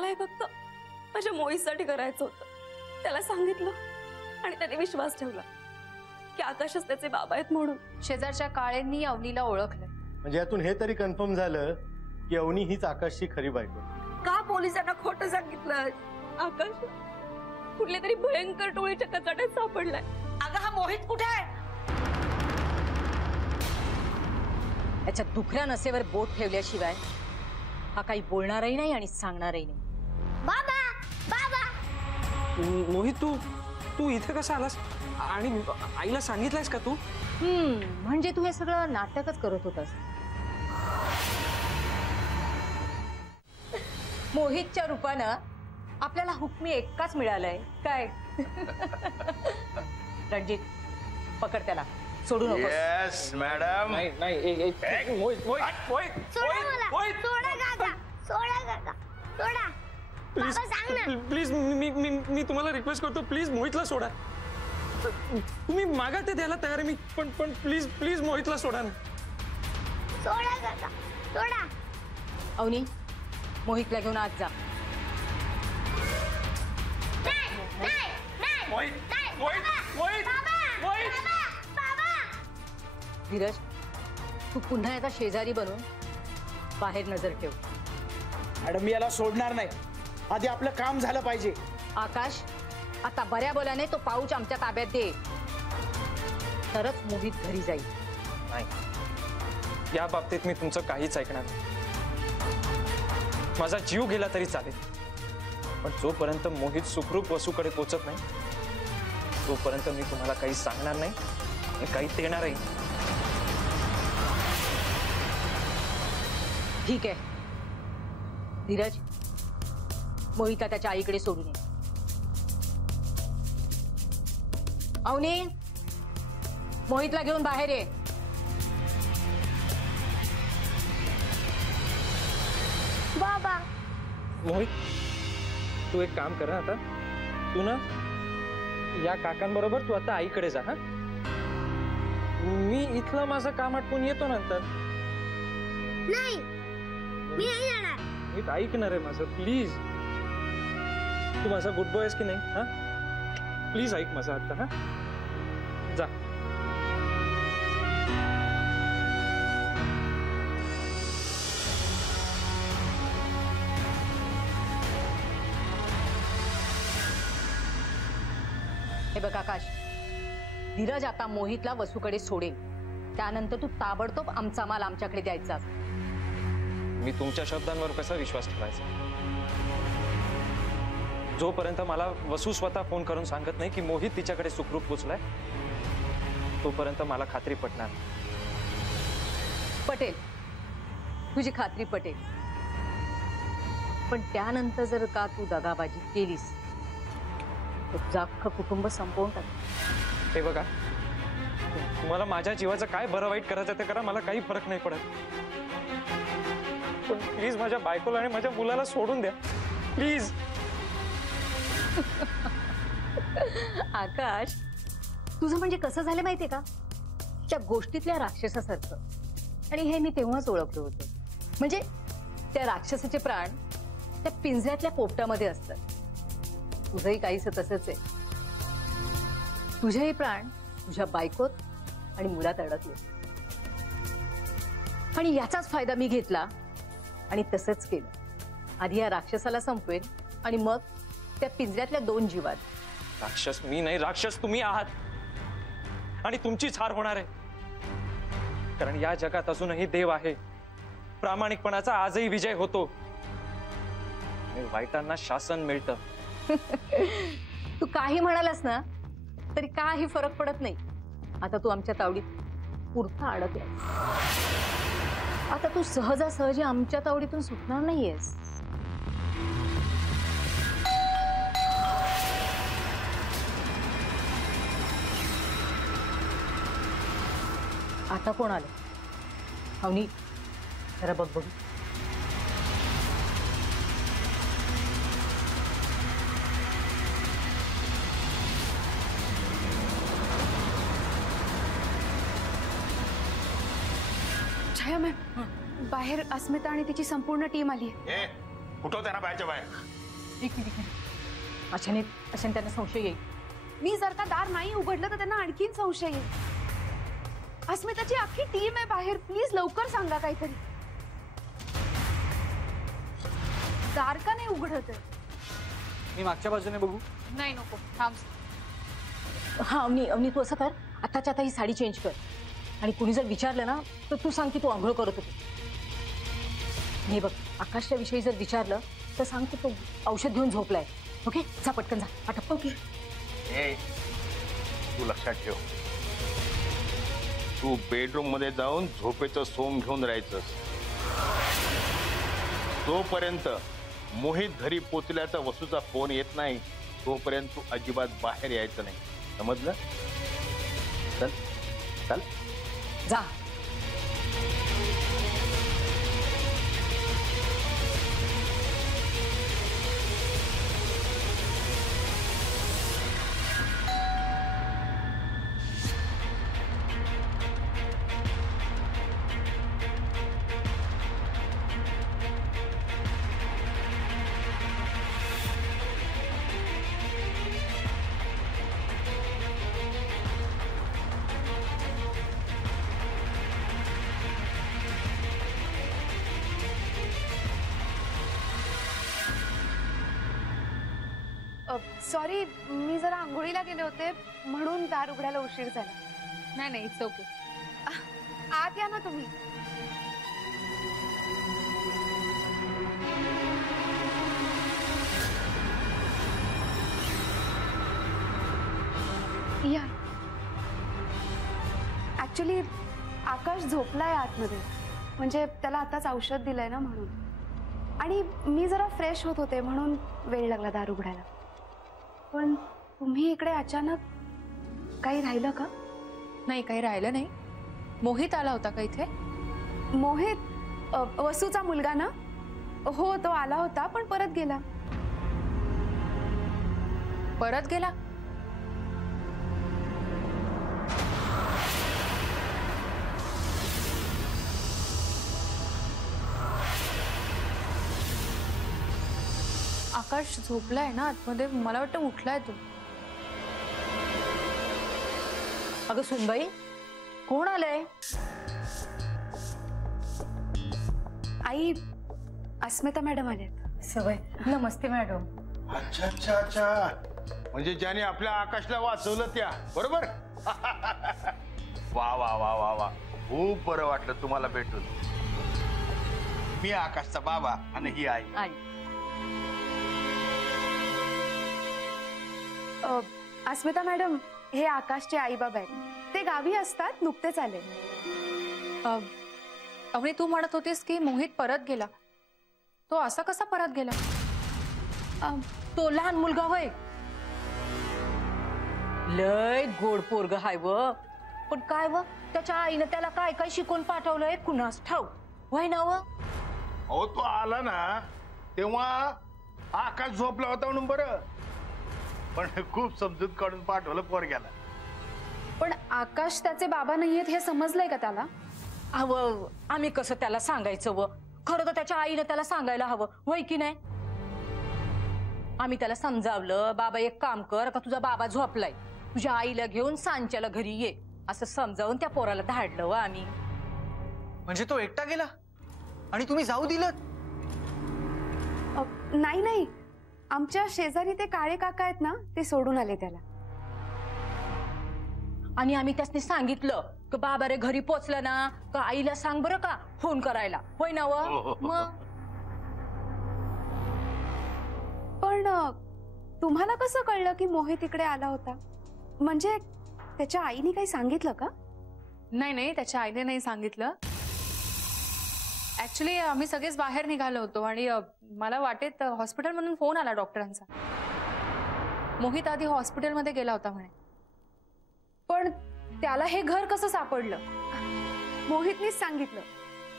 मला हे फक्त माझ्या मोहीसाठी करायचं होतं। त्याला सांगितलं आणि त्याने विश्वास ठेवला की आकाशच त्याचे बाबा आहेत म्हणून। शेजारच्या काळेंनी अवनीला ओळखलं। म्हणजे यातून हे तरी कन्फर्म झालं की अवनी हीच आकाशची खरी बायको। का पोलिसांना खोटं सांगितलं? आकाश कुठल्या तरी भयंकर टोळीच्या कचाट्यात सापडलाय। अगं हा मोहित कुठे आहे? याच्या दुखऱ्या नसेवर बोट ठेवल्याशिवाय हा काही बोलणारही नाही आणि सांगणारही नाही। बाबा बाबा मोहित तू तू इथे कसा आलास आणि आईला सांगितलंयस का तू? म्हणजे तू हे सगळं नाटकच करत होतास। मोहितच्या रूपानं आपल्याला हुकमी एकाच मिळालाय काय? रणजित पकड त्याला, सोडू नको। Yes madam. नाही नाही मोहित मोहित मोहित सोडा मला, मोहित सोडा काका, सोडा काका, सोडा। प्लीज बाबा सांग ना। प्लीज मी तुम्हाला रिक्वेस्ट करतो, प्लीज मोहितला सोडा। तुम्ही मागा ते द्यायला तयार आहे मी, पण प्लीज प्लीज मोहितला सोडा ना। सोडा काका, सोडा। अवनी मोहितला घेऊन आज जा। मोहित मोहित मोहित मोहित धीरज तू पुन्हा याचा शेजारी बनून बाहेर नजर ठेव। मॅडम मी याला सोडणार नाही, आधी आपलं काम झालं पाहिजे। आकाश आता बऱ्या बोलाने तो पाऊच आमच्या ताब्यात दे, तरच मोहित घरी जाईल। नाही, या बाबतीत मी तुमचं काहीच ऐकणार नाही। माझा जीव गेला तरी चालेल, पण जोपर्यंत मोहित सुखरूप वसूकडे पोहोचत नाही तोपर्यंत मी तुम्हाला काही सांगणार नाही आणि काही देणारही। ठीक आहे धीरज, मोहितला त्याच्या आईकडे सोडून ये। अवनी मोहितला घेऊन बाहेर ये। बाबा मोहित तू एक काम कर आता, तू ना या काकांबरोबर तू आता आईकडे जा। हा मी इथलं माझं काम आटपून येतो नंतर। नाही मी नाही जाणार। मी ऐकणार आहे माझं, प्लीज। तू माझा गुड बॉय आहेस की नाही? हा प्लीज ऐक माझं आता। हा जा। हे बघ आकाश, धीरज आता मोहितला वसूकडे सोडेल, त्यानंतर तू ताबडतोब आमचा माल आमच्याकडे द्यायचा। मी तुमच्या शब्दांवर कसा विश्वास ठेवायचा? जोपर्यंत मला वसू स्वतः फोन करून सांगत नाही की मोहित तिच्याकडे सुखरूप पोचलाय तोपर्यंत मला खात्री पटणार नाही। पटेल, तुझी खात्री पटेल, पण त्यानंतर जर का तू दगाबाजी केलीस तर तुझं अख्खं कुटुंब संपवून टाक। हे बघा, तुम्हाला माझ्या जीवाचं काय बरं वाईट करायचं ते करा, मला काही फरक नाही पडत, पण प्लीज माझ्या बायकोला आणि माझ्या मुलाला सोडून द्या प्लीज। आकाश तुझं म्हणजे कसं झालं माहितीये का, त्या गोष्टीतल्या राक्षसासारखं, आणि हे मी तेव्हाच ओळखलं होतं। म्हणजे त्या राक्षसाचे प्राण त्या पिंजऱ्यातल्या पोपटामध्ये असतात, तुझंही काहीच तसंच आहे। तुझेही प्राण तुझ्या बायकोत आणि मुलात अडकले, आणि याचाच फायदा मी घेतला आणि तसंच केलं। आधी या राक्षसाला संपवेल आणि मग त्या पिंजऱ्यातल्या 2 जीवात। राक्षस मी नाही, राक्षस तुम्ही आहात, आणि तुमचीच हार होणार आहे, कारण या जगात अजूनही देव आहे, प्रामाणिकपणाचा आजही विजय होतो, आणि वाईटांना शासन मिळतं। तू काही म्हणालास ना तरी काही फरक पडत नाही। आता तू आमच्या तावडीत पुरता अडकला, आता तू सहजासहजी आमच्या तावडीतून सुटणार नाहीयेस। आता कोण आलं? अवनी जरा बघ बघू। छाया मॅम, बाहेर अस्मिता आणि तिची संपूर्ण टीम आली आहे। कुठं त्यांना बाहेरच्या बाहेर. एक मिनिट. अशाने त्यांना संशय येईल. मी जर का दार नाही उघडलं तर त्यांना आणखीन संशय येईल. अस्मिताची अख्खी टीम आहे बाहेर. प्लीज लवकर सांगा काहीतरी. दार का नाही उघडत आहे? मी मागच्या बाजूने बघू. नाही नको थांब. हा अवनी तू असं कर, आताच्या आता ही साडी चेंज कर आणि कुणी जर विचारलं ना तर तू सांग की तू आंघोळ करत होती. हे बघ, आकाशच्या विषयी जर विचारलं तर सांग की तो औषध घेऊन झोपलाय. ओके, जा पटकन जा. आटप. ओके. ए, तू लक्षात ठेव, तू बेडरूम मध्ये जाऊन झोपेचं सोंग घेऊन राहायचंस. जोपर्यंत मोहित घरी पोचल्याचा वसूचा फोन येत नाही तोपर्यंत तू अजिबात बाहेर यायचं नाही. समजलं? चल चल जा. सॉरी, मी जरा आंघोळीला गेले होते म्हणून दार उघडायला उशीर झाला. नाही इट्स ओके. आत या ना तुम्ही. या. ऍक्च्युली आकाश झोपलाय आतमध्ये, म्हणजे त्याला आताच औषध दिलंय ना म्हणून. आणि मी जरा फ्रेश होत होते म्हणून वेळ लागला दार उघडायला. पण तुम्ही इकडे अचानक काही राहिलं का? नाही काही राहिलं नाही. मोहित आला होता का इथे? मोहित वसूचा मुलगा ना? हो, तो आला होता पण परत गेला. परत गेला? आकाश झोपलाय ना आतमध्ये, मला वाटतं उठलाय तो. अगं सुनबाई, कोण आलंय? आई, अस्मिता मॅडम आल्यात. सवय. नमस्ते मॅडम. अच्छा अच्छा अच्छा, म्हणजे ज्याने आपल्या आकाशला वाचवलं त्या, बरोबर? वा वा वा वा वा, खूप बरं वाटलं तुम्हाला भेटून. मी आकाशचा बाबा आणि ही आई. अस्मिता मॅडम, हे आकाशचे आई बाबा आहेत. ते गावी असतात, नुकतेच आले. अवनी, तू म्हणत होतीस की मोहित परत गेला. तो असा कसा परत गेला? तो लहान मुलगा होय. लय गोड पोरग हाय व. पण काय व, त्याच्या आईनं त्याला काय काय शिकून पाठवलंय कुणास ठाऊ. होय ना व? अहो, तो आला ना तेव्हा आकाश झोपला होता म्हणून बरं, पण खूप समजूत काढून पाठवलं पोरग्याला. पण आकाश त्याचे बाबा नाहीयेत हे समजलंय का त्याला? अव, आम्ही कसं त्याला सांगायचं व? खरं तर त्याच्या आईनं त्याला सांगायला हवं, होय की नाही? आम्ही त्याला समजावलं, बाबा एक काम कर, आता तुझा बाबा झोपलाय, तुझ्या आईला घेऊन सांच्याला घरी ये, असं समजावून त्या पोराला धाडलं व आम्ही. म्हणजे तो एकटा गेला आणि तुम्ही जाऊ दिलं? नाही नाही, आमच्या शेजारी ते काळे काका आहेत ना, ते सोडून आले त्याला. आणि आम्ही त्यासनी सांगितलं की बाबा रे घरी पोचलं ना का आईला सांग बरं का फोन करायला, होय ना व? मग पण तुम्हाला कसं कळलं की मोहित इकडे आला होता? म्हणजे त्याच्या आईने काही सांगितलं का? नाही, त्याच्या आईने नाही सांगितलं. ऍक्च्युली आम्ही सगळेच बाहेर निघालो होतो आणि मला वाटेत हॉस्पिटलमधून फोन आला डॉक्टरांचा. मोहित आधी हॉस्पिटलमध्ये गेला होता म्हणे. पण त्याला हे घर कसं सापडलं? मोहितनीच सांगितलं,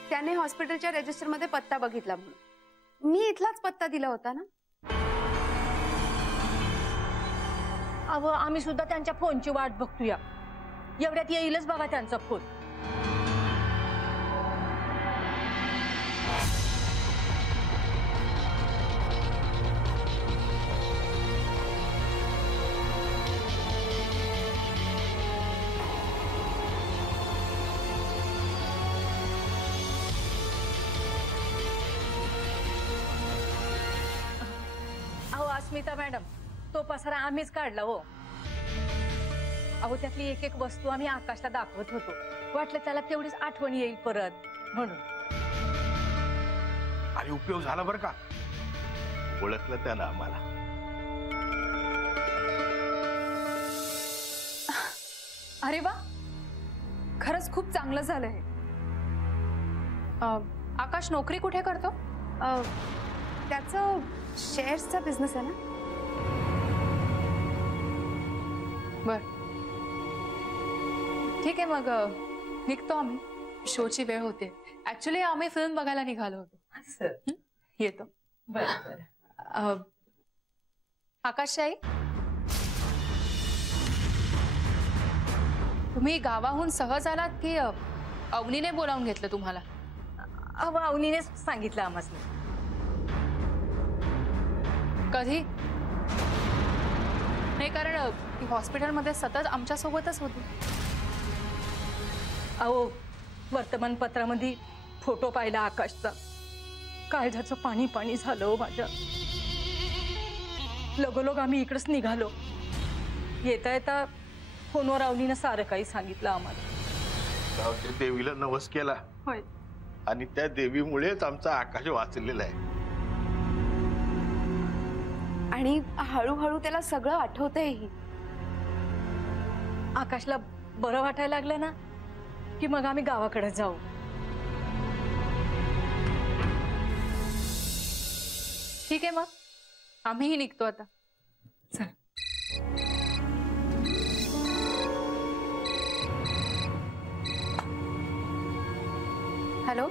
त्याने हॉस्पिटलच्या रजिस्टरमध्ये पत्ता बघितला म्हणून. मी इथलाच पत्ता दिला होता ना. अव, आम्ही सुद्धा त्यांच्या फोनची वाट बघतोया. एवढ्यात येईलच बघा त्यांचा फोन. स्मिता मॅडम, तो पसारा आम्हीच काढला हो. अहो त्यातली एक एक वस्तू आम्ही आकाशला दाखवत होतो. वाटलं त्याला तेवढीच आठवण येईल परत म्हणून. आणि उपयोग झाला बरं का, ओळखलं त्यानं आम्हाला. अरे वा, खरंच खूप चांगलं झालंय. आकाश नोकरी कुठे करतो? त्याचं शेअर्सचा बिझनेस आहे ना. बर, ठीक आहे मग निघतो आम्ही. शोची वेळ होते. ऍक्च्युली आम्ही फिल्म बघायला निघालो होतो. येतो. आकाशची आई, तुम्ही गावाहून सहज आलात की अवनीने बोलावून घेतलं तुम्हाला? अहो अवनीनेच सांगितलं आम्हाला. कधी? नाही, कारण ती हॉस्पिटलमध्ये सतत आमच्या सोबतच होती. अहो वर्तमानपत्रामध्ये फोटो पाहिला आकाशचा. काळजाचं पाणी पाणी झालं हो माझ्या. लगोलग आम्ही इकडेच निघालो. येता येता फोनवर अवनीनं सारं काही सांगितलं आम्हाला. गावच्या देवीला नवस केला. होय. आणि त्या देवीमुळेच आमचा आकाश वाचलेला आहे. आणि हळूहळू त्याला सगळं आठवतंयही. आकाशला बरं वाटायला लागलं ना की मग आम्ही गावाकडे जाऊ. ठीक आहे, मग आम्हीही निघतो आता. चल. हॅलो.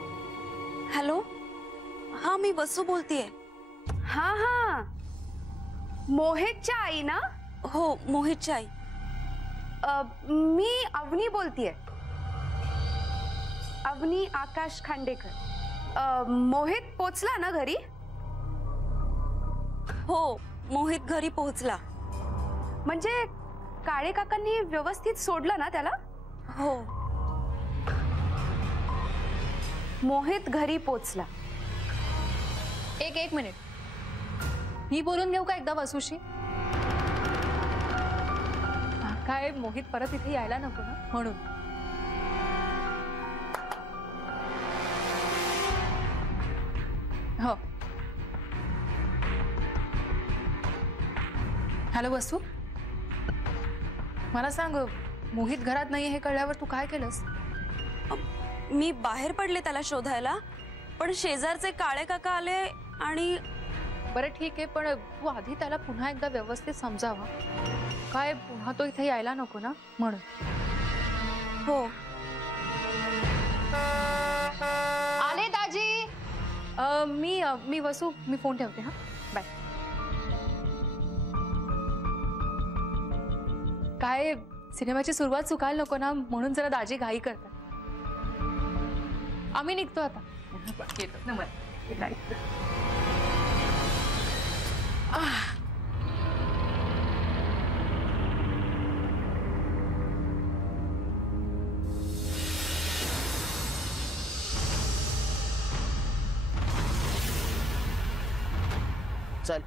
हॅलो, हा मी वसू बोलतेय. हा हा, मोहितच्या आई ना? हो, मोहितची आई. मी अवनी बोलतेय. अवनी आकाश खांडेकर. मोहित पोचला ना घरी? हो, मोहित घरी पोहोचला. म्हणजे काळे काकांनी व्यवस्थित सोडलं ना त्याला? हो. मोहित घरी पोचला. एक मिनिट, मी बोलून घेऊ का एकदा वसूशी? काय मोहित परत इथे यायला नको ना म्हणून. हो. हॅलो वसू, मला सांग, मोहित घरात नाहीये हे कळल्यावर तू काय केलंस? मी बाहेर पडले त्याला शोधायला, पण शेजारचे काळे काका आले आणि. बरं ठीक आहे, पण तू आधी त्याला पुन्हा एकदा व्यवस्थित समजावा. काय पुन्हा तो इथे यायला नको ना म्हणून. हो. आले दाजी. मी वसू, मी फोन ठेवते. हा, बाय. काय सिनेमाची सुरुवात चुकायला नको ना म्हणून जरा दाजी घाई करतात. आम्ही निघतो आता. चल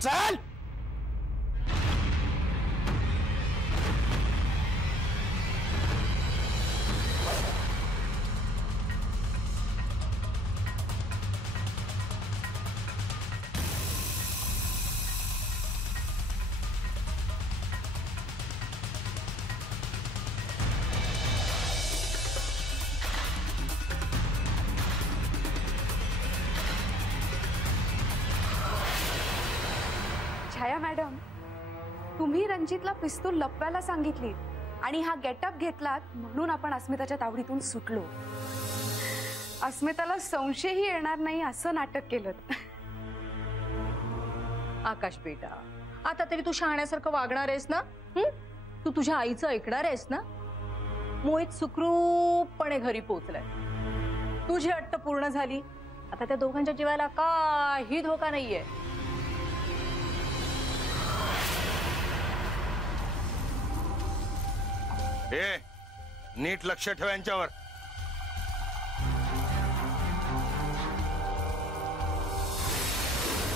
चल. छाया मॅडम, तुम्ही रणजितला पिस्तूल लपवायला सांगितली आणि हा गेटअप घेतलात म्हणून आपण अस्मिताच्या तावडीतून सुटलो. अस्मिताला संशयही येणार नाही असं नाटक केलं. आकाश बेटा, आता तरी तू शहाण्यासारखं वागणार आहेस ना? तू तुझ्या आईचं ऐकणार आहेस ना? मोहित सुखरूपपणे घरी पोहोचलाय. तुझी अट्ट पूर्ण झाली. आता त्या दोघांच्या जीवाला काही धोका नाहीये. ए, नीट लक्ष ठेव यांच्यावर.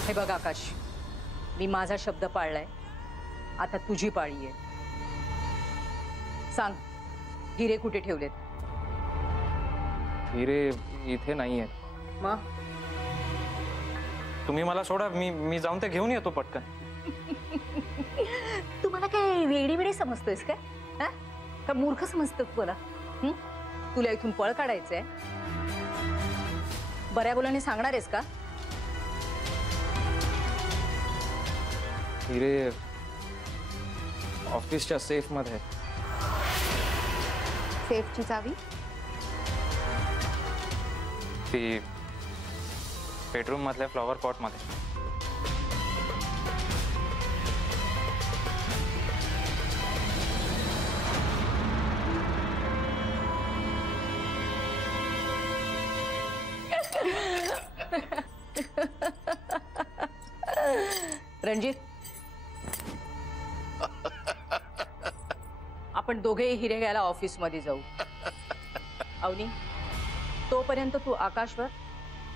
हे बघ आकाश, मी माझा शब्द पाळलाय, आता तुझी पाळी आहे. सांग, हिरे कुठे ठेवलेत? हिरे इथे नाही आहेत. मग तुम्ही मला सोडा, मी जाऊन ते घेऊन येतो पटकन. तुम्हाला काय वेडी वेडी समजतोयस काय? हा? का मूर्ख समजतो तुला? तुला इथून पळ काढायचंय? बऱ्या बोलाने सांगणार आहेस का? हिरे ऑफिसच्या सेफ मध्ये. सेफची चावी? ती बेडरूम मधल्या फ्लॉवर पॉट मध्ये. रणजित, आपण दोघेही हिरे घ्यायला ऑफिस मध्ये जाऊ. अवनी, तोपर्यंत तू आकाशवर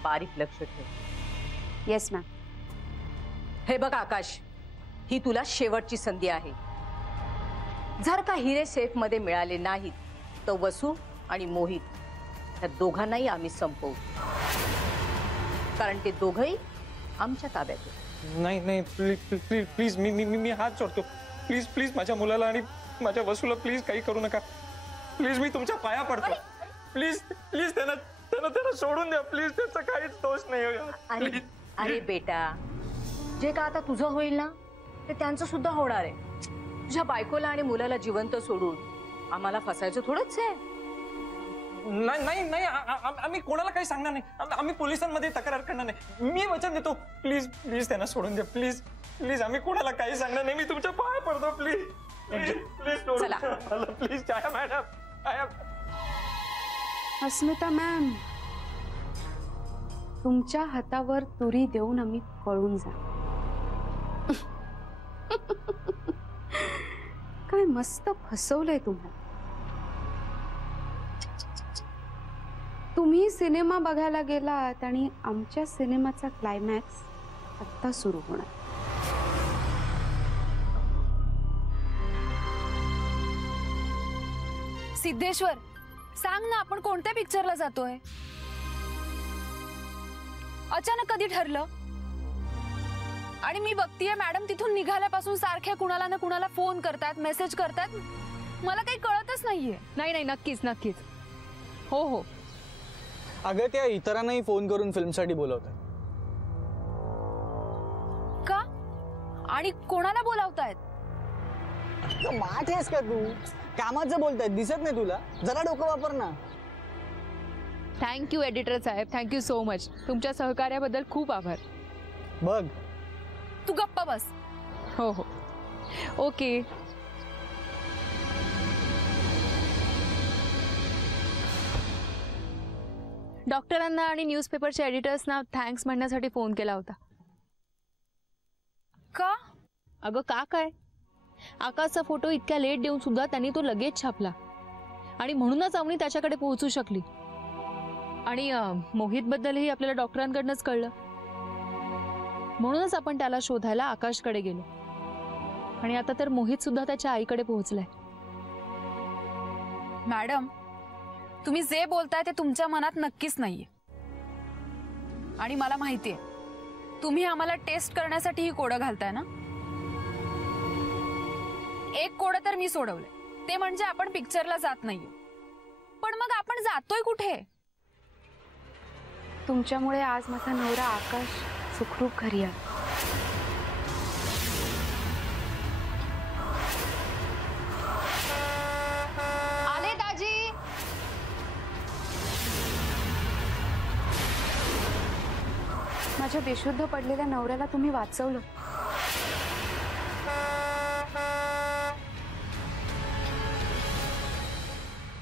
बारीक लक्ष ठेव. Yes ma'am. हे बघ आकाश, ही तुला शेवटची संधी आहे. जर का हिरे सेफ मध्ये मिळाले नाहीत तर वसू आणि मोहित या दोघांनाही आम्ही संपवू, कारण ते दोघंही आमच्या ताब्यात आहेत. नाही नाही, प्लीज प्लीज प्लीज, मी हात जोडतो. प्लीज प्लीज, माझ्या मुलाला आणि माझ्या वसूला प्लीज काही करू नका. प्लीज, मी तुमच्या पाया पडतो. प्लीज प्लीज, त्यांना सोडून द्या. प्लीज, त्याचा काहीच दोष नाही. अरे अरे बेटा, जे का आता तुझं होईल ना ते त्यांचं सुद्धा होणार आहे. तुझ्या बायकोला आणि मुलाला जिवंत सोडून आम्हाला फसायचं थोडंच आहे. नाही नाही नाही, आम्ही कोणाला काही सांगणार नाही. आम्ही पोलिसांमध्ये तक्रार करणार नाही. मी वचन देतो. प्लीज प्लीज, त्यांना सोडून द्या. प्लीज प्लीज, आम्ही कोणाला काही सांगणार नाही. मी तुमच्या पाया पडतो. प्लीज प्लीज प्लीज, चला. Please. Chhaya madam, Asmita ma'am, तुमच्या हातावर तुरी देऊन आम्ही पळून जा. काय मस्त फसवलंय तुम्हाला. तुम्ही सिनेमा बघायला गेलात आणि आमच्या सिनेमाचा क्लायमॅक्स आता सुरू होणार. सिद्धेश्वर, सांग ना, आपण कोणत्या पिक्चरला जातोय? अचानक कधी ठरलं? आणि मी बघतीये मॅडम तिथून निघाल्यापासून सारख्या कुणाला ना कुणाला फोन करतात, मेसेज करतात. मला काही कळतच नाहीये. नाही नाही, नक्कीच नक्कीच. हो हो. अगं, त्या इतरांनाही फोन करून फिल्मसाठी बोलवतात. का? आणि कोणाला बोलावतायत? माठ आहेस का तू? कामाचं बोलतायत, दिसत नाही तुला? जरा डोकं वापर ना. थँक्यू एडिटर साहेब, थँक्यू सो मच. तुमच्या सहकार्याबद्दल खूप आभार. बघ, तू गप्पा बस. हो हो, ओके. डॉक्टरांना आणि न्यूजपेपरच्या एडिटर्सना थँक्स म्हणण्यासाठी फोन केला होता. का? अगं का काय, आकाशचा फोटो इतक्या लेट देऊन सुद्धा त्यांनी तो लगेच छापला आणि म्हणूनच अवनी त्याच्याकडे पोहोचू शकली. आणि मोहित बद्दलही आपल्याला डॉक्टरांकडूनच कळलं. म्हणूनच आपण त्याला शोधायला आकाशकडे गेलो. आणि आता तर मोहित सुद्धा त्याच्या आईकडे पोहोचलाय. मॅडम, तुम्ही जे बोलताय ते तुमच्या मनात नक्कीच नाहीये. आणि मला माहितीये तुम्ही आम्हाला टेस्ट करण्यासाठी ही कोडं घालताय ना. एक कोडं तर मी सोडवलंय, ते म्हणजे आपण पिक्चरला जात नाहीये. पण मग आपण जातोय कुठे? तुमच्यामुळे आज माझा नवरा आकाश सुखरूप घरी आला. आले दाजी. माझ्या बेशुद्ध पडलेल्या नवऱ्याला तुम्ही वाचवलं.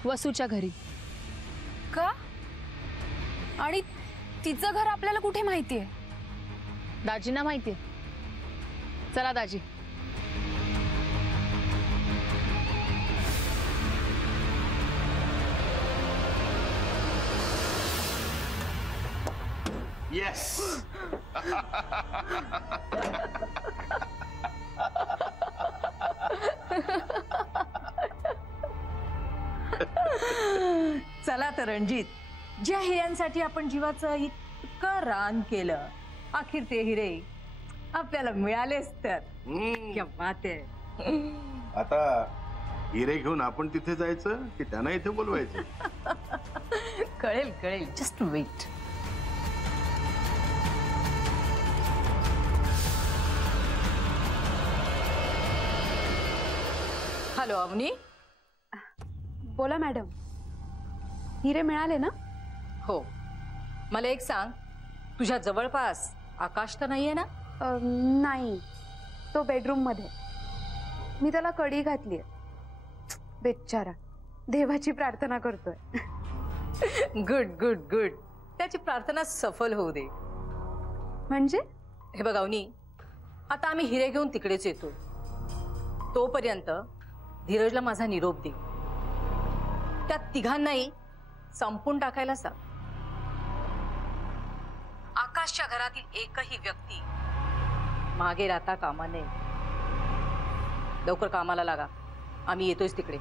वसूच्या घरी. का? आणि तिचं घर आपल्याला कुठे माहितीये? दाजींना माहितीये. चला दाजी. येस. चला तर रणजित, ज्या हिऱ्यांसाठी आपण जीवाचं इतकं रान केलं, अखेर ते हिरे आपल्याला मिळालेच तर. क्या बात आहे. आता हिरे घेऊन आपण तिथे जायचं की त्यांना इथे बोलवायचं? कळेल कळेल, जस्ट वेट. हॅलो अवनी. बोला मॅडम. हिरे मिळाले ना? हो. मला एक सांग, तुझ्या जवळपास आकाश तर नाहीये ना? नाही, तो बेडरूम मध्ये. मी त्याला कडी घातलीये. बेचारा देवाची प्रार्थना करतोय. Good good good. त्याची प्रार्थना सफल होऊ दे. म्हणजे? हे बघ अवनी, आता आम्ही हिरे घेऊन तिकडेच येतो. तोपर्यंत धीरजला माझा निरोप दे. त्या तिघांनाही संपून टाकायला सांग. आकाशच्या घरातील एकही व्यक्ती मागे राहता कामा नये. लवकर कामाला लागा. आम्ही येतोयच तिकडे.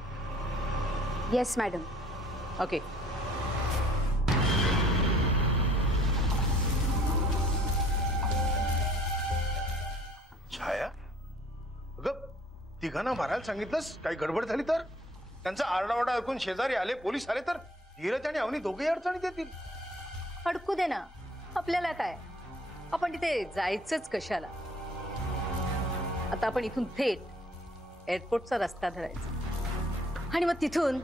Yes madam. ओके. छाया, अगं तिघांना मारायला सांगितलंस? काही गडबड झाली तर? त्यांचा आरडाओरडा ऐकून शेजारी आले, पोलीस आले तर धीरज आणि अवनी दोघेही अडचणीत येतील. अडकू दे ना. आपल्याला काय, आपण तिथे जायचंच कशाला. आता आपण इथून थेट एअरपोर्टचा रस्ता धरायचा आणि मग तिथून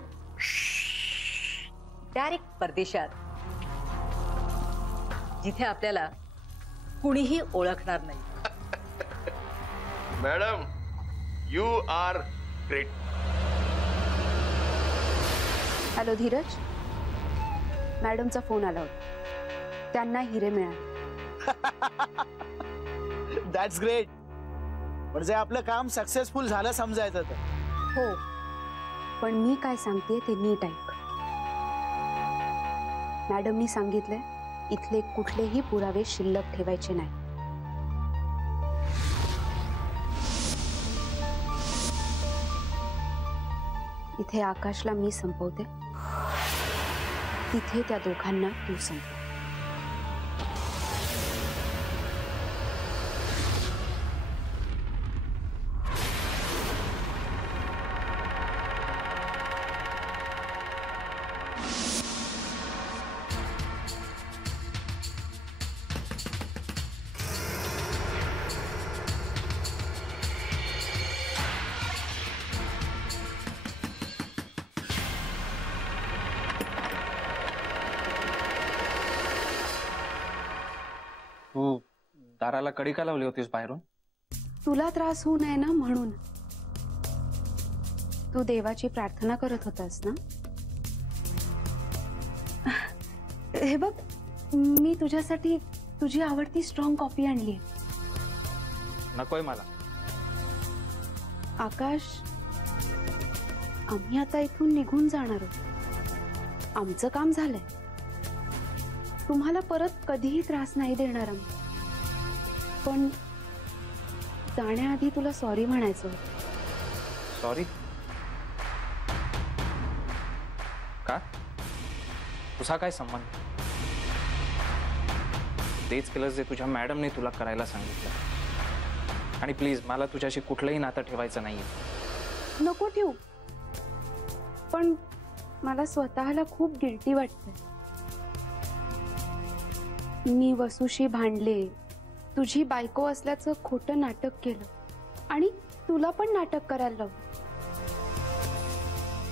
डायरेक्ट परदेशात, जिथे आपल्याला कुणीही ओळखणार नाही. Madam, you are great. Hello Dheeraj, मॅडमचा फोन आला होता. त्यांना हिरे मिळाले. That's great. म्हणजे आपलं काम सक्सेसफुल झालं समजायचं तर. हो, पण मी काय सांगते ते नीट ऐक. मॅडमनी सांगितलंय इथले कुठलेही पुरावे शिल्लक ठेवायचे नाही. इथे आकाशला मी संपवते, तिथे त्या दोघांना तू संपव. तू दाराला कडी का लावली होतीस बाहेरून? तुला त्रास होऊ नये ना म्हणून. तू देवाची प्रार्थना करत होतास ना. हे बघ, मी तुझ्यासाठी तुझी आवडती स्ट्रॉंग कॉफी आणली. नकोय मला. आकाश, आम्ही आता इथून निघून जाणार आहोत. आमचं काम झालंय. तुम्हाला परत कधीही त्रास नाही देणार आम्ही. पण जाण्याआधी तुला सॉरी म्हणायचं होतं. सॉरी? का? तुझा काय संबंध? तेच केलं जे तुझ्या मॅडमने तुला करायला सांगितलं. आणि प्लीज, मला तुझ्याशी कुठलंही नातं ठेवायचं नाहीये. नको ठेवू, पण मला स्वतःला खूप गिल्टी वाटतंय. मी वसूशी भांडले, तुझी बायको असल्याचं खोटं नाटक केलं आणि तुला पण नाटक करायला लावलं.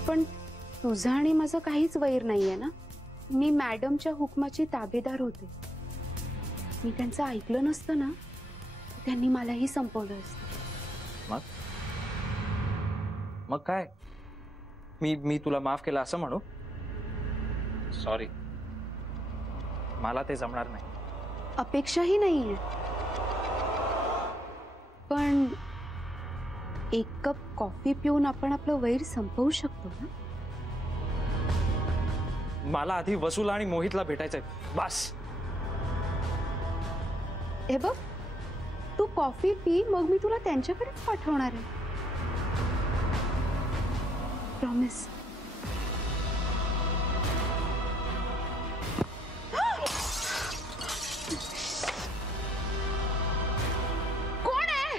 पण तुझं आणि माझं काहीच वैर नाहीये ना. मी मॅडमच्या हुकमाची ताबेदार होते. मी त्यांचं ऐकलं नसतं ना, त्यांनी मलाही संपवलं असतं. मग काय? मी तुला माफ केलं असं म्हणू? सॉरी, मला ते जमणार नाही. अपेक्षाही नाहीये, पण एक कप कॉफी पिऊन आपण आपलं वैर संपवू शकतो ना. मला आधी वसूला आणि मोहितला भेटायचंय. बस. हे बघ, तू कॉफी पी, मग मी तुला त्यांच्याकडेच पाठवणार आहे. प्रॉमिस. कोण आहे?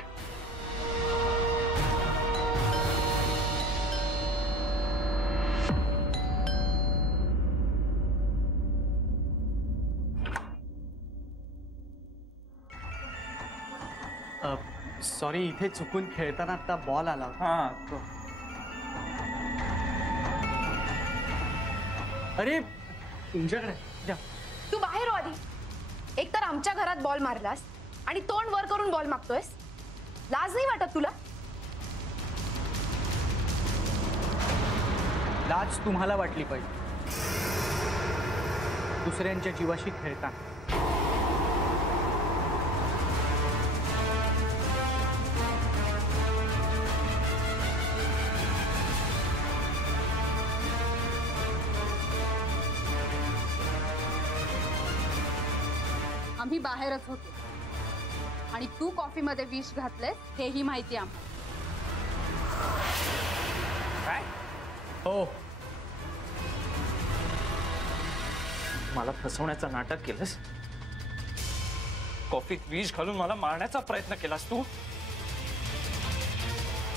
सॉरी, इथे चुकून खेळताना आता बॉल आला. हा तो. अरे तुमच्याकडे द्या. तू बाहेर हो आधी. एकतर आमच्या घरात बॉल मारलास आणि तोंड वर करून बॉल मागतोयस. लाज नाही वाटत तुला? लाज तुम्हाला वाटली पाहिजे, दुसऱ्यांच्या जीवाशी खेळता. आम्ही बाहेरच होतो आणि तू कॉफीमध्ये विष घातलंय हेही माहिती आम्हाला. काय? हो, मला फसवण्याचं नाटक केलंस, कॉफीत विष घालून मला मारण्याचा प्रयत्न केलास तू.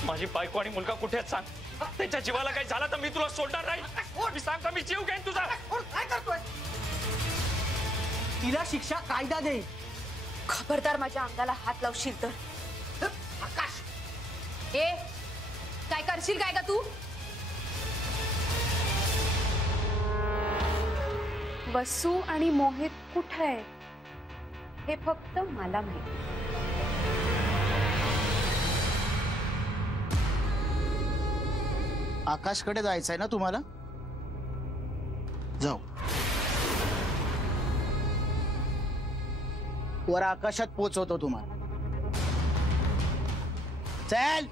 माझी बायको आणि मुलगा कुठे आहेत सांग. त्याच्या जीवाला काही झालं तर मी तुला सोडणार नाही. मी सांगतो, मी जीव घेईन तुझा. काय करतोय? तिला शिक्षा कायदा दे. खबरदार माझ्या अंगाला हात लावशील तर. आकाश, ए, काय करशील काय का तू? वसू आणि मोहित कुठे आहे हे फक्त मला माहिती. आकाशकडे जायचंय ना तुम्हाला? जाऊ. वर आकाशात पोचवतो तुम्हाला. चल.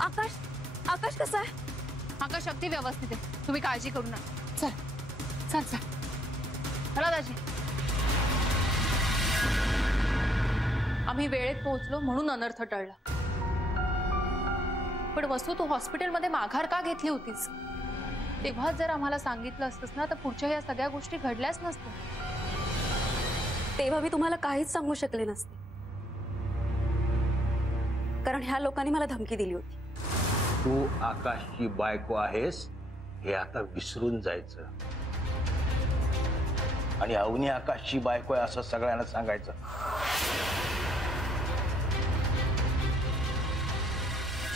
आकाश, आकाश कसा आहे? आकाश अगदी व्यवस्थित आहे, तुम्ही काळजी करू नका. चल चल चल. चला दाजी. आम्ही वेळेत पोहोचलो म्हणून अनर्थ टळला. पण वसू, तू हॉस्पिटलमध्ये माघार का घेतली होतीस? तेव्हा जर आम्हाला सांगितलं असतंस ना तर पुढच्या या सगळ्या गोष्टी घडल्याच नसत्या. तेव्हा मी तुम्हाला काहीच सांगू शकले नसते, कारण ह्या लोकांनी मला धमकी दिली होती. तू आकाशची बायको आहेस हे आता विसरून जायचं आणि अवनी आकाशची बायको आहे असं सगळ्यांना सांगायचं.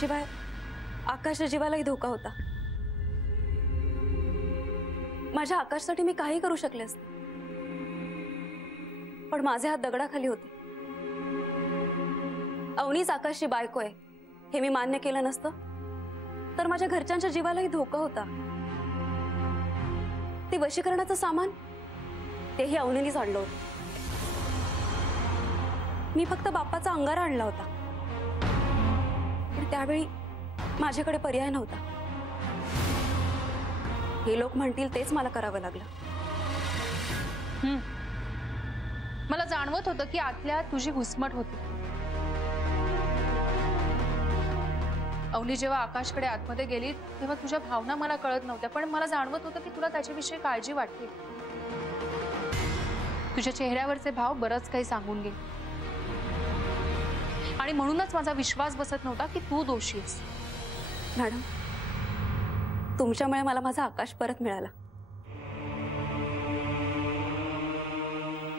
शिवाय आकाशच्या जीवालाही धोका होता. माझ्या आकाशसाठी मी काही करू शकले असते, पण माझे हात दगडाखाली होते. अवनीच आकाशची बायको आहे हे मी मान्य केलं नसतं तर माझ्या घरच्यांच्या जीवालाही धोका होता. ते वशीकरणाचं सामान तेही अवनीनेच आणलं होतं. मी फक्त बाप्पाचा अंगारा आणला होता, पण त्यावेळी माझ्याकडे पर्याय नव्हता. हे लोक म्हणतील तेच मला करावं लागलं. मला जाणवत होतं की आतल्या तुझी घुसमट होती. अवनी जेव्हा आकाशकडे आतमध्ये गेली तेव्हा तुझ्या भावना मला कळत नव्हत्या, पण मला जाणवत होतं की तुला त्याच्याविषयी काळजी वाटते. तुझ्या चेहऱ्यावरचे भाव बरंच काही सांगून गेले. आणि म्हणूनच माझा विश्वास बसत नव्हता की तू दोषी आहेस. मॅडम, तुमच्यामुळे मला माझा आकाश परत मिळाला.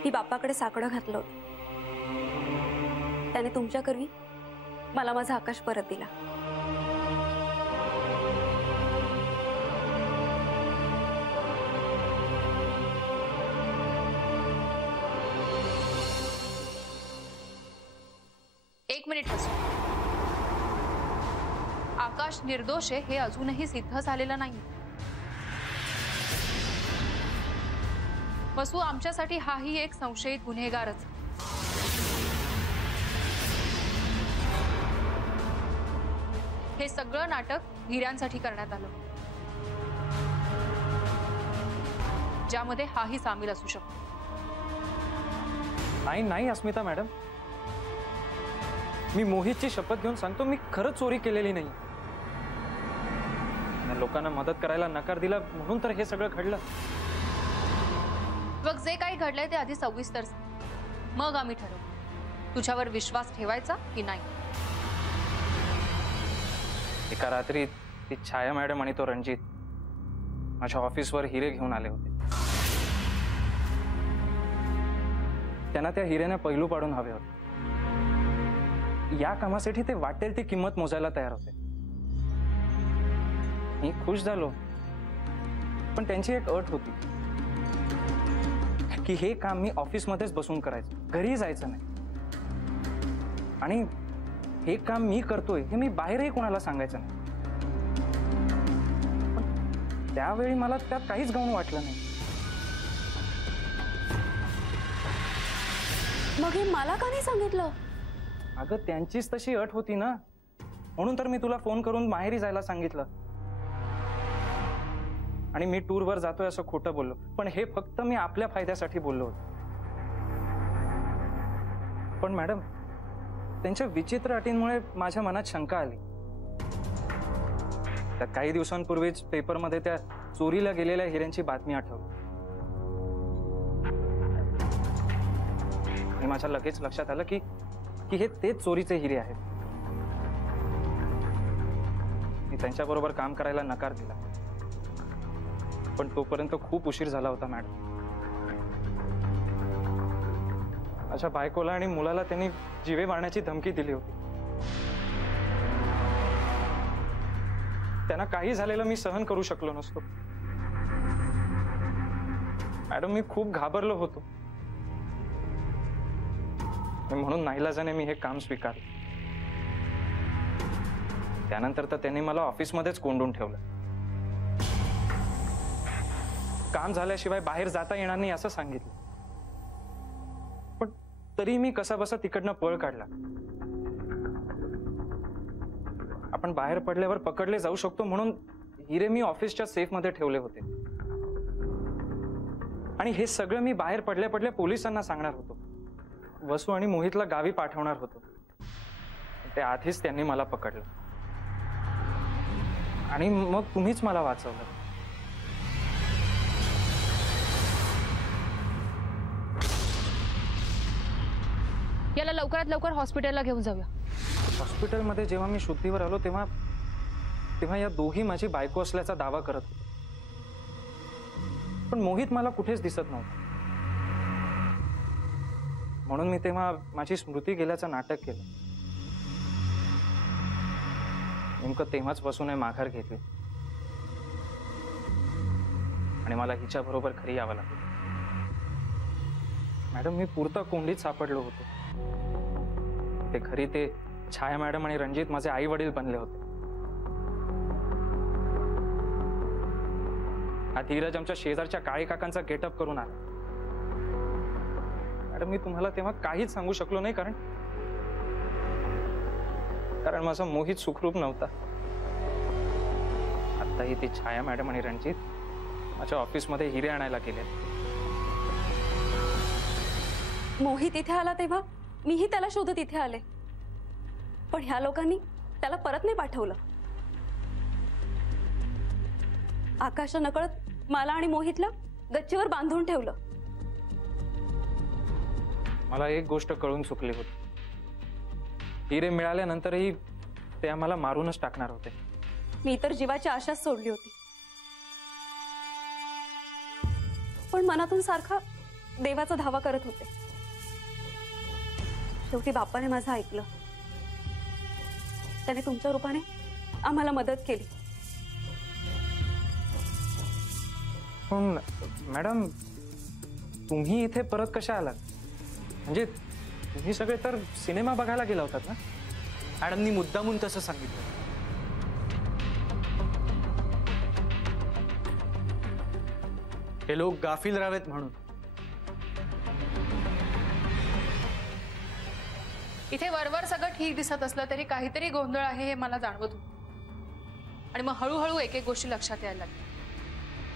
मी बापाकडे साकडं घातलं होतं. त्याने तुमच्याकरवी मला माझा आकाश परत दिला. एक मिनिट वसू. आकाश निर्दोष आहे हे अजूनही सिद्ध झालेलं नाही. वसू, आमच्यासाठी हाही एक संशयित गुन्हेगारच. हे सगळं नाटक हिऱ्यांसाठी करण्यात आलं, ज्यामध्ये हाही सामील असू शकतो. नाही नाही अस्मिता मॅडम, मी मोहितची शपथ घेऊन सांगतो, मी खरंच चोरी केलेली नाही. लोकांना मदत करायला नकार दिला म्हणून तर हे सगळं घडलं. बघ, जे काही घडलंय ते आधी सविस्तर सांग, मग आम्ही ठरवू तुझ्यावर विश्वास ठेवायचा की नाही. एका रात्री ती छाया मॅडम आणि तो रणजित माझ्या ऑफिसवर हिरे घेऊन आले होते. त्यांना त्या हिऱ्याने पैलू पाडून हवे होते. या कामासाठी ते वाटेल ती किंमत मोजायला तयार होते. मी खुश झालो, पण त्यांची एक अट होती की हे काम मी ऑफिसमध्येच बसून करायचं, घरी जायचं नाही. आणि हे काम मी करतोय हे मी बाहेरही कोणाला सांगायचं नाही. पण त्यावेळी मला त्यात काहीच गौण वाटलं नाही. मग हे मला का नाही सांगितलं? अगं, त्यांचीच तशी अट होती ना, म्हणून तर मी तुला फोन करून माहेरी जायला सांगितलं. आणि मी टूरवर जातोय असं खोटं बोललो, पण हे फक्त मी आपल्या फायद्यासाठी बोललो होतो. पण मॅडम, त्यांच्या विचित्र अटींमुळे माझ्या मनात शंका आली. त्यात काही दिवसांपूर्वीच पेपरमध्ये त्या चोरीला गेलेल्या हिऱ्यांची बातमी आठवली आणि माझ्या लगेच लक्षात आलं की हे तेच चोरीचे हिरे आहेत. मी त्यांच्याबरोबर काम करायला नकार दिला, पण तोपर्यंत खूप उशीर झाला होता मॅडम. माझ्या बायकोला आणि मुलाला त्यांनी जीवे मारण्याची धमकी दिली होती. त्यांना काही झालेलं मी सहन करू शकलो नसतो. मॅडम, मी खूप घाबरलो होतो. म्हणून नाईलाजाने मी हे काम स्वीकारलं. त्यानंतर तर त्यांनी मला ऑफिसमध्येच कोंडून ठेवलं. काम झाल्याशिवाय बाहेर जाता येणार नाही असं सांगितलं. पण तरी मी कसा बसा तिकडनं पळ काढला. आपण बाहेर पडल्यावर पकडले जाऊ शकतो म्हणून हिरे मी ऑफिसच्या सेफमध्ये ठेवले होते. आणि हे सगळं मी बाहेर पडल्या पडल्या पोलिसांना सांगणार होतो. वसू आणि मोहितला गावी पाठवणार होतो. ते आधीच त्यांनी मला पकडलं आणि मग तुम्हीच मला वाचवलं. याला लवकरात लवकर हॉस्पिटलला घेऊन जाऊया. हॉस्पिटलमध्ये जेव्हा मी शुद्धीवर आलो तेव्हा या दोघी माझी बायको असल्याचा दावा करत होते. पण मोहित मला कुठेच दिसत नव्हता. म्हणून मी तेव्हा माझी स्मृती गेल्याचं नाटक केलं. नेमकं तेव्हाच बसून माघार घेतली आणि मला हिच्या बरोबर घरी यावं लागलं. मॅडम, मी पुरता कोंडीत सापडलो होतो. ते घरी ते छाया मॅडम आणि रणजित माझे आई वडील बनले होते. हा धीरज आमच्या शेजारच्या काळे काकांचा गेटअप करून आला. मॅडम, मी तुम्हाला तेव्हा काहीच सांगू शकलो नाही कारण माझा मोहित सुखरूप नव्हता. आताही ती छाया मॅडम आणि रणजित माझ्या ऑफिसमध्ये हिरे आणायला गेले. मोहित इथे आला तेव्हा मीही त्याला शोधत इथे आले, पण ह्या लोकांनी त्याला परत नाही पाठवलं. आकाशला नकळत मला आणि मोहितला गच्चीवर बांधून ठेवलं. मला एक गोष्ट कळून चुकली होती. हिरे मिळाल्यानंतरही ते आम्हाला मारूनच टाकणार होते. मी तर जीवाची आशाच सोडली होती, पण मनातून सारखा देवाचा धावा करत होते. शेवटी बापाने माझं ऐकलं. त्याने तुमच्या रूपाने आम्हाला मदत केली. पण मॅडम, तुम्ही इथे परत कशा आलात? म्हणजे तुम्ही सगळे तर सिनेमा बघायला गेला होतात ना? मॅडमनी मुद्दामून तसं सांगितलं. हे लोक गाफील राहावेत म्हणून. इथे वरवर सगळं ठीक दिसत असलं तरी काहीतरी गोंधळ आहे हे मला जाणवत होतं. आणि मग हळूहळू एक एक गोष्टी लक्षात यायला लागल्या.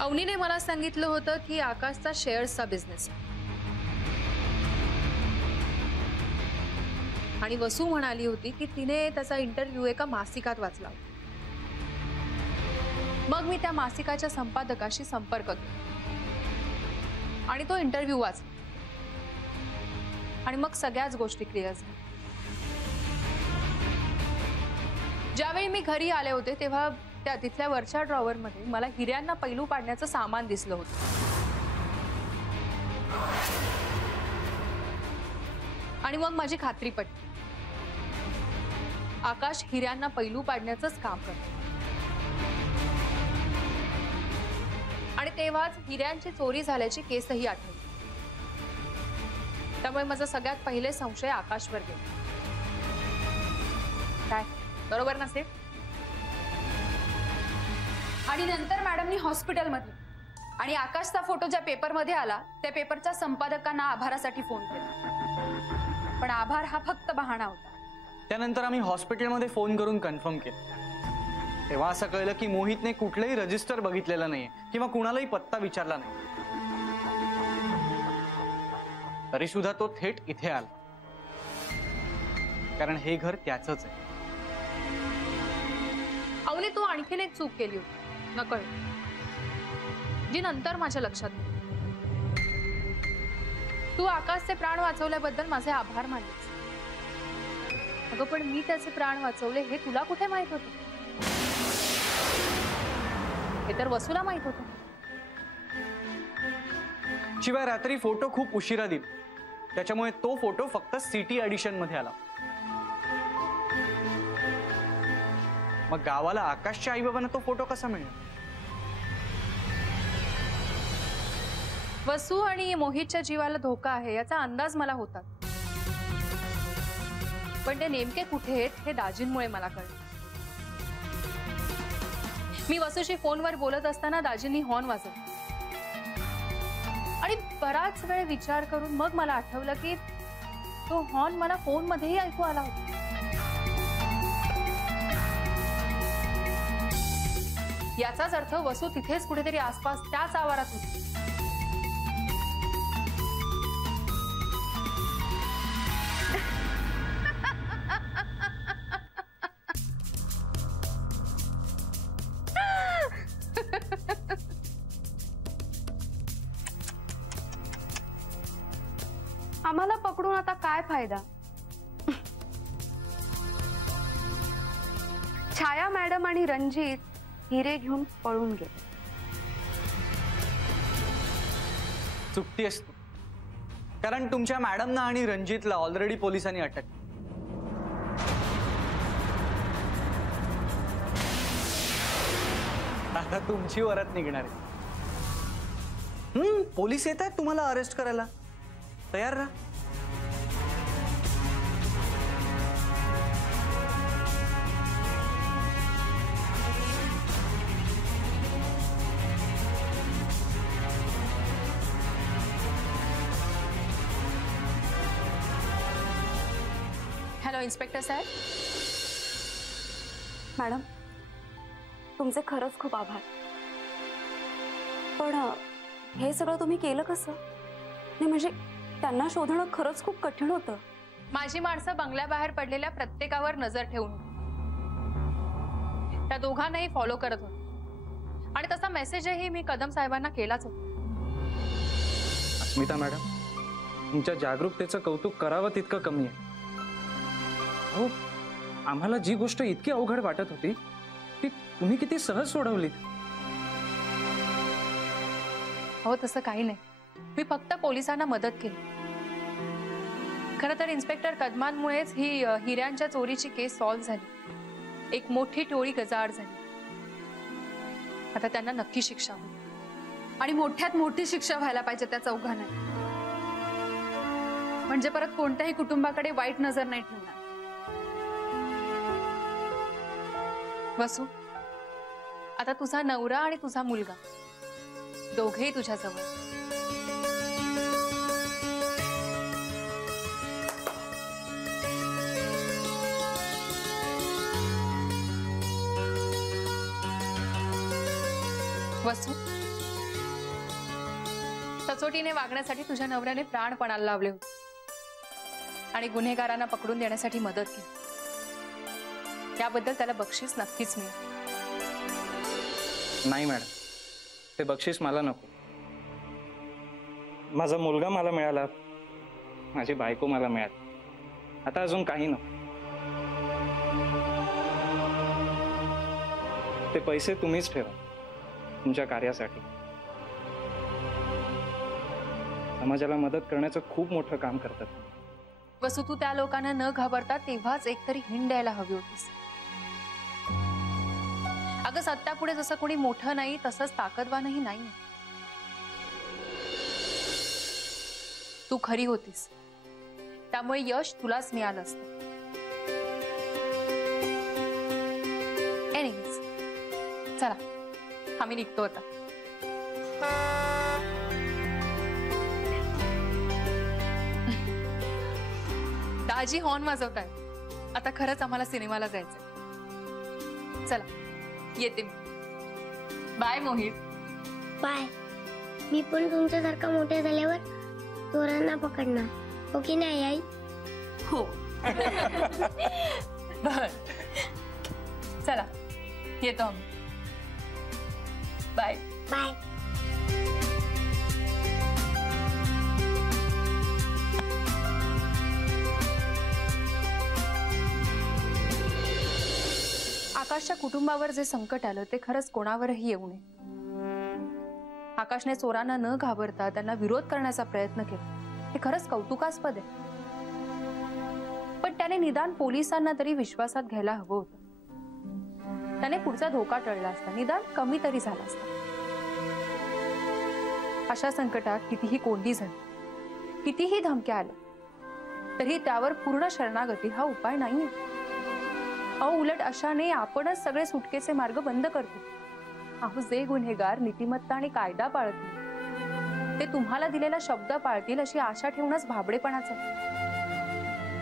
अवनीने मला सांगितलं होतं की आकाशचा शेअर्सचा बिझनेस आहे, आणि वसू म्हणाली होती की तिने त्याचा इंटरव्ह्यू एका मासिकात वाचला होता. मग मी त्या मासिकाच्या संपादकाशी संपर्क केला आणि तो इंटरव्ह्यू वाचला, आणि मग सगळ्याच गोष्टी क्लिअर झाल्या. ज्यावेळी मी घरी आले होते तेव्हा त्या तिथल्या वरच्या ड्रॉवर मध्ये मला हिऱ्यांना पैलू पाडण्याचं सामान दिसलं होतं. आणि मग माझी खात्री पटली, आकाश हिऱ्यांना पैलू पाडण्याचंच काम करतो. आणि तेव्हाच हिऱ्यांची चोरी झाल्याची केसही आठवली. त्यामुळे माझा सगळ्यात पहिले संशय आकाशवर गेला. काय बरोबर नसेल? आणि नंतर मॅडमनी हॉस्पिटलमध्ये आणि आकाशचा फोटो ज्या पेपरमध्ये आला त्या पेपरच्या संपादकांना आभारासाठी फोन केला, पण आभार हा फक्त बहाणा होता. त्यानंतर आम्ही हॉस्पिटलमध्ये फोन करून कन्फर्म केलं. तेव्हा असं कळलं की मोहितने कुठलंही रजिस्टर बघितलेलं नाहीये किंवा कुणालाही पत्ता विचारला नाही. तरी सुद्धा तो थेट इथे आला, कारण हे घर त्याचंच आहे. अवनी, तू आणखीन एक चूक केली होती नकळत, जी नंतर माझ्या लक्षात आली. तू आकाशचे प्राण वाचवल्याबद्दल माझे आभार मानलेस. अगं पण मी त्याचे प्राण वाचवले हे तुला कुठे माहित होतं? हे तर वसूला माहित होतं. शिवाय रात्री फोटो खूप उशिरा दिला, त्याच्यामुळे तो फोटो फक्त सिटी एडिशन मध्ये आला. मग गावाला आकाशच्या आईबाबांना तो फोटो कसा मिळणार? वसू आणि मोहितच्या जीवाला धोका आहे याचा अंदाज मला होता, पण ते नेमके कुठे आहेत हे दाजींमुळे मला कळलं. मी वसूशी फोनवर बोलत असताना दाजींनी हॉर्न वाजवला, आणि बराच वेळ विचार करून मग मला आठवलं की तो हॉर्न मला फोनमध्येही ऐकू आला होता. याचाच अर्थ वसू तिथेच कुठेतरी आसपास त्याच आवारात होती. आम्हाला पकडून आता काय फायदा? छाया मॅडम आणि रणजित हिरे घेऊन पळून गेले. चुकती असतो, कारण तुमच्या मॅडमना आणि रणजितला ऑलरेडी पोलिसांनी अटक केली. आता तुमची वरात निघणार आहे. पोलीस येत आहेत तुम्हाला अरेस्ट करायला, तयार राहा. हॅलो इन्स्पेक्टर साहेब. मॅडम, तुमचे खरंच खूप आभार, पण हे सगळं तुम्ही केलं कसं? नाही म्हणजे त्यांना शोधणं खरंच खूप कठीण होतं. माझी माणसं बंगल्याबाहेर पडलेल्या प्रत्येकावर नजर ठेवून त्या दोघांनाही फॉलो करत होते, आणि तसा मेसेजही मी कदम साहेबांना केलाच होता. अस्मिता मॅडम, तुमच्या जागरूकतेचं कौतुक करावं तितकं कमी आहे. हो, आम्हाला जी गोष्ट इतकी अवघड वाटत होती ती तुम्ही किती सहज सोडवली. हो तसं काही नाही, मी फक्त पोलिसांना मदत केली. खरं तर इन्स्पेक्टर कदमांमुळेच ही हिऱ्यांच्या चोरीची केस सॉल्व्ह झाली. एक मोठी टोळी गजाआड झाली. आता त्यांना नक्की शिक्षा होईल आणि मोठ्यात मोठी शिक्षा व्हायला पाहिजे त्या चौघांना. म्हणजे परत कोणत्याही कुटुंबाकडे वाईट नजर नाही ठेवणार. वसू, आता तुझा नवरा आणि तुझा मुलगा दोघेही तुझ्या जवळ. वसू, सचोटीने वागण्यासाठी तुझ्या नवऱ्याने प्राणपणाला लावले होते आणि गुन्हेगारांना पकडून देण्यासाठी मदत केली. त्याबद्दल त्याला बक्षीस नक्कीच मिळेल. नाही मॅडम, ते बक्षीस मला नको. माझा मुलगा मला मिळाला, माझी बायको मला मिळाली, आता अजून काही नको. ते पैसे तुम्हीच ठेवा तुमच्या कार्यासाठी. समाजाला मदत करण्याचं खूप मोठं काम करतात. वसू, तू त्या लोकांना न घाबरता तेव्हाच एकतरी हिंड द्यायला हवी होतीस. अगं सत्तापुढे जसं कोणी मोठं नाही तसंच ताकदवानही नाही. तू खरी होतीस, त्यामुळे यश तुलाच मिळालं असतं. एनिवेज, चला आम्ही निघतो आता. दाजी हॉर्न वाजवताय. आता खरंच आम्हाला सिनेमाला जायचंय. चला येते मी. बाय मोहित. बाय. मी पण तुमच्यासारखा मोठे झाल्यावर चोरांना पकडणार, हो की नाही आई? हो. बर, चला येतो आम्ही. बाय. बाय. आकाशच्या कुटुंबावर जे संकट आलं ते खरंच कोणावरही येऊ नये. आकाशने चोरांना न घाबरता त्यांना विरोध करण्याचा प्रयत्न केला, हे खरंच कौतुकास्पद आहे. पण त्याने निदान पोलिसांना तरी विश्वासात घ्यायला हवं होतं. त्याने पुढचा धोका टळला असता, निदान कमी तरी झाला असता. अशा संकटात कितीही कोंडी झाली, कितीही धमक्या आल्या, तरी त्यावर पूर्ण शरणागती हा उपाय नाहीये. अहो, उलट अशाने आपणच सगळे सुटकेचे मार्ग बंद करतो. अहो, जे गुन्हेगार नीतिमत्ता आणि कायदा पाळत नाही ते तुम्हाला दिलेला शब्द पाळतील अशी आशा ठेवणंच भाबडेपणाचं.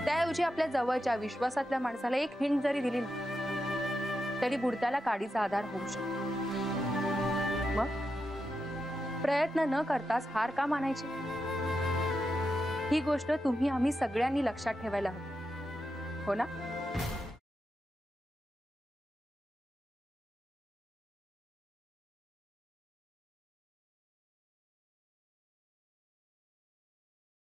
त्याऐवजी आपल्या जवळच्या विश्वासातल्या माणसाला एक हिंट जरी दिली ना तरी बुडत्याला काडीचा आधार होऊ शकतो. मग प्रयत्न न करताच हार का मानायची? ही गोष्ट तुम्ही आम्ही सगळ्यांनी लक्षात ठेवायला हवी, हो ना?